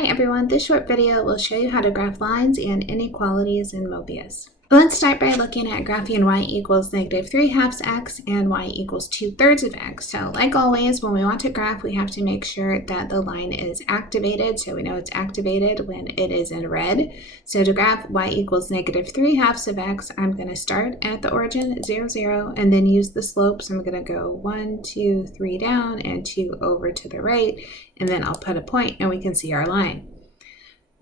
Hi everyone, this short video will show you how to graph lines and inequalities in Mobius. Let's start by looking at graphing y equals -3/2 x and y equals 2/3 of x. So like always, when we want to graph, we have to make sure that the line is activated. So we know it's activated when it is in red. So to graph y equals -3/2 of x, I'm going to start at the origin, 0, 0, and then use the slope. So I'm going to go 1, 2, 3 down and 2 over to the right, and then I'll put a point and we can see our line.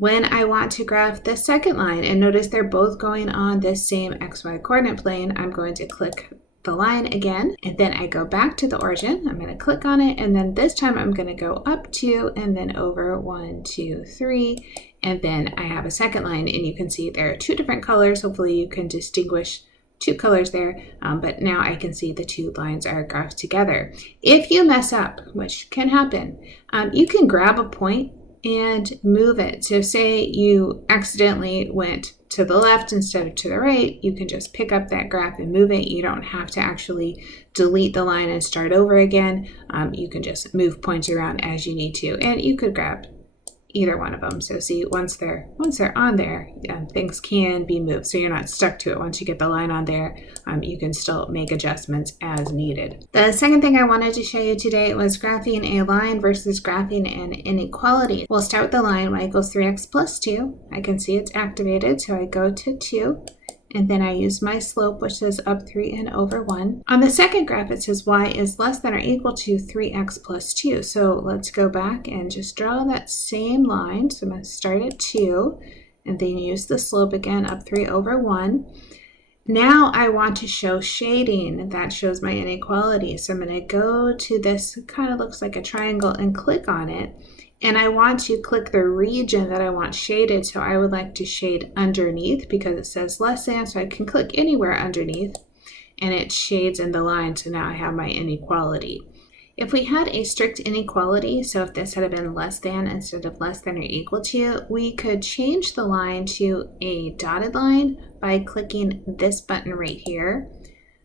When I want to graph the second line, and notice they're both going on this same xy coordinate plane, I'm going to click the line again, and then I go back to the origin. I'm going to click on it, and then this time I'm going to go up 2 and then over 1, 2, 3, and then I have a second line, and you can see there are two different colors. Hopefully you can distinguish two colors there, but now I can see the two lines are graphed together. If you mess up, which can happen, you can grab a point and move it. So say you accidentally went to the left instead of to the right, you can just pick up that graph and move it. You don't have to actually delete the line and start over again. You can just move points around as you need to, and you could grab either one of them. So see, once they're on there, things can be moved, so you're not stuck to it. Once you get the line on there, you can still make adjustments as needed. The second thing I wanted to show you today was graphing a line versus graphing an inequality. We'll start with the line y equals 3x plus 2. I can see it's activated, so I go to 2. And then I use my slope, which says up 3 and over 1. On the second graph, it says y is less than or equal to 3x plus 2. So let's go back and just draw that same line. So I'm going to start at 2 and then use the slope again, up 3 over 1. Now I want to show shading. That shows my inequality. So I'm going to go to this, kind of looks like a triangle, and click on it. And I want to click the region that I want shaded. So I would like to shade underneath because it says less than. So I can click anywhere underneath and it shades in the line. So now I have my inequality. If we had a strict inequality, so if this had been less than instead of less than or equal to, we could change the line to a dotted line by clicking this button right here.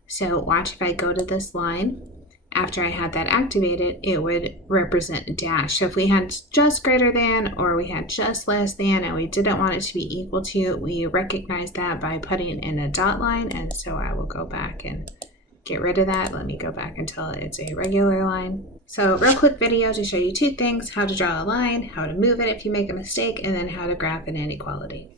So watch, if I go to this line, after I had that activated, it would represent a dash. So if we had just greater than or we had just less than and we didn't want it to be equal to, we recognize that by putting in a dot line. And so I will go back and get rid of that. Let me go back until it's a regular line. So real quick video to show you two things: how to draw a line, how to move it if you make a mistake, and then how to graph an inequality.